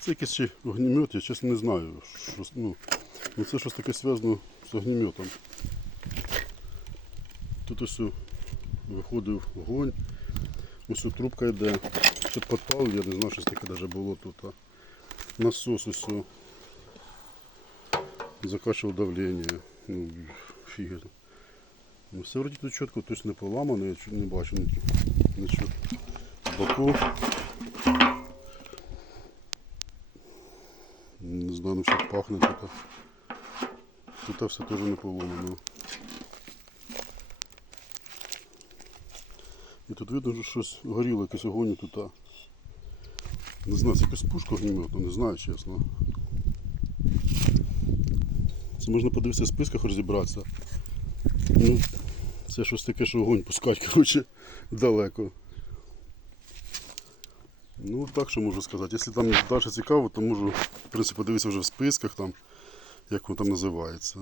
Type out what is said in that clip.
Це якийсь ще огнемет, я чесно не знаю. Що, ну, ну це щось таке зв'язано з огнеметом. Тут ось виходив вогонь. Ось трубка йде. Тут підпал, я не знаю, щось таке навіть було тут. А. Насос ось. Закачував давлення. Ну, фіг. Ну, все вроді тут чітко, точно не поламано, я не бачу нічого. Боку. Не знаю, ну що пахне тут. Тут все теж не поломано. І тут видно, що щось горіло, якийсь огонь тут. Не знаю, це якась пушка огнеметна, не знаю чесно. Це можна подивитися в списках розібратися. Ну, це щось таке, що огонь пускать, коротше, далеко. Ну, так що можу сказати. Якщо там далі цікаво, то можу, в принципі, подивитися вже в списках, там, як воно там називається.